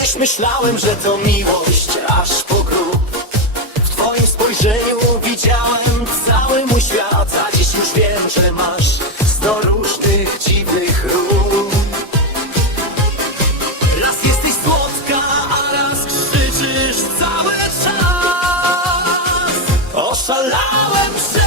Kiedyś myślałem, że to miłość aż po grób. W twoim spojrzeniu widziałem cały mój świat A dziś już wiem, że masz sto różnych dziwnych ról Raz jesteś słodka, a raz krzyczysz cały czas. Oszalałem przez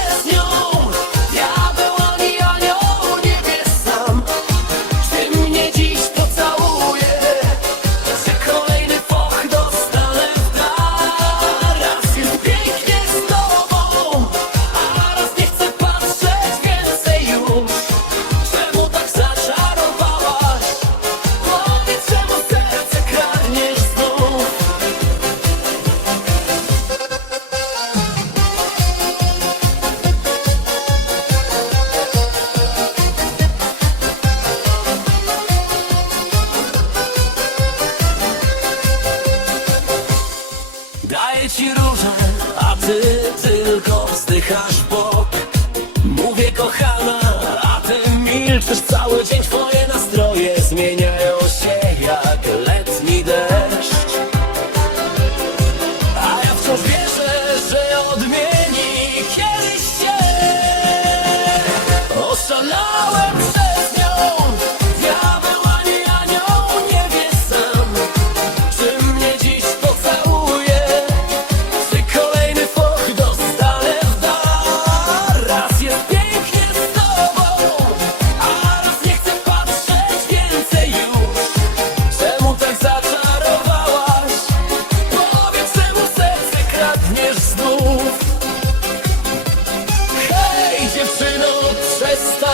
Daję ci różę, a ty tylko wzdychasz bok Mówię kochana, a ty milczysz cały dzień Twoje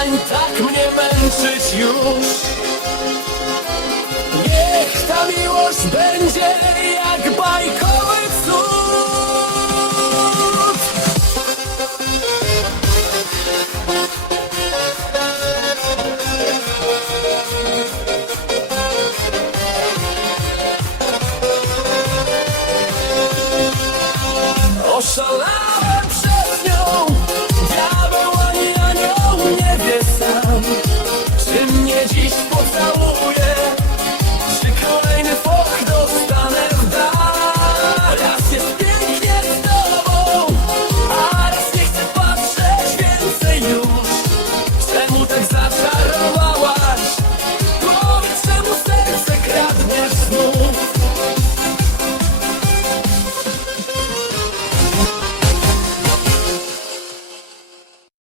przestań tak mnie męczyć już. Niech ta miłość będzie jak bajkowy cud